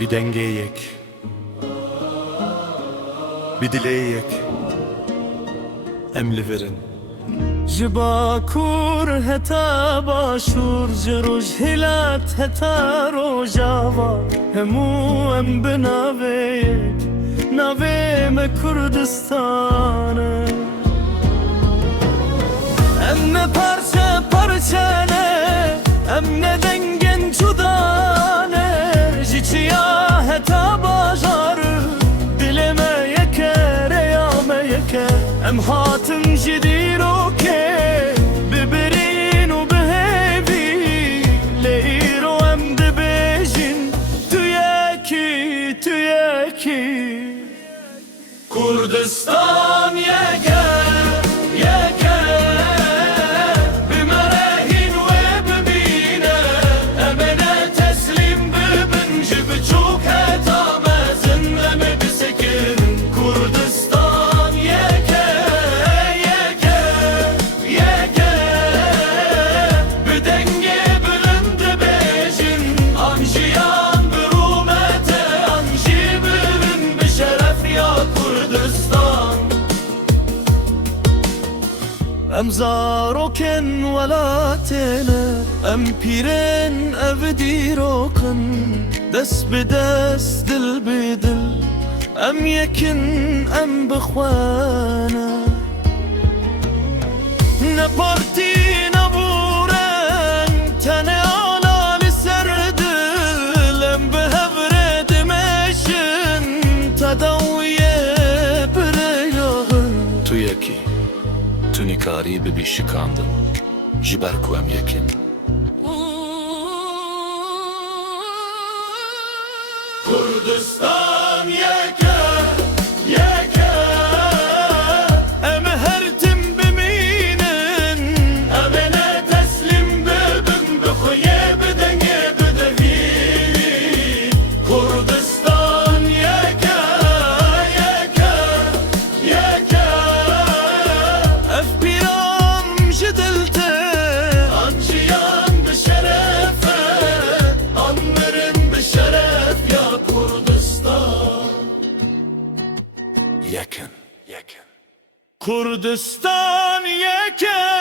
bir dengeyek, bir dileyek, emli verin. Jibakur heta başur jiruj hilat heta rojava hemu em binaveyek nave me Kurdistanı em ne parça parça ne em ne dengen cudane jiçya heta bajarı dileme yeke reyame yeke em hatım jidir oke biberin u behevi leiro em de bejin tüyeki tüyeki Kurdistan yeke yeke bimerehin ve bibine emene teslim bibin jibi çok etamezin eme bisekin Kurdistan yeke yeke yeke bir denge bülündü bejin anjiyan bir rumete anji bibin bir şeref ya Kurdistan em zaroken velatene em piren ev diroken dest bi dest dil bi dil em yekin em bixwana ne parti ne buren tene ala li serdil em behevre demeşin tadawiye bireyağın Tüyeki, tünikari bi bir şikandın, jiberku em yekin. Kurdistan yeke yeke em her tim biminin emene teslim bibim bixuye bidenge bidevi Kurdistan yeke yeke yeke ev piram jidilte anjiyan bi şerefe anmerin bi şeref ya Kurdistan Yekin, yekin. Kurdistan yeke